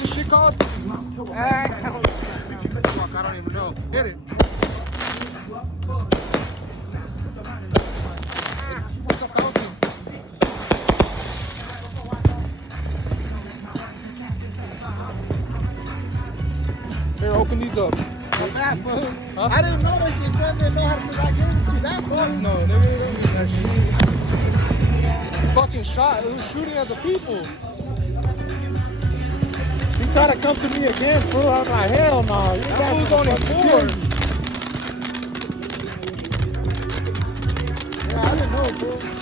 What's this shit called? I don't Fuck, I don't even know. Hit it. What's up, Falcon? Here, open these up. Huh? I didn't know that you said they know how to make. I gave it to you that fuck. No, nigga. That shit. You fucking shot. It was shooting at the people. He tried to come to me again, fool. I was like, hell no. You That fool's only 4. Yeah, I didn't know, fool.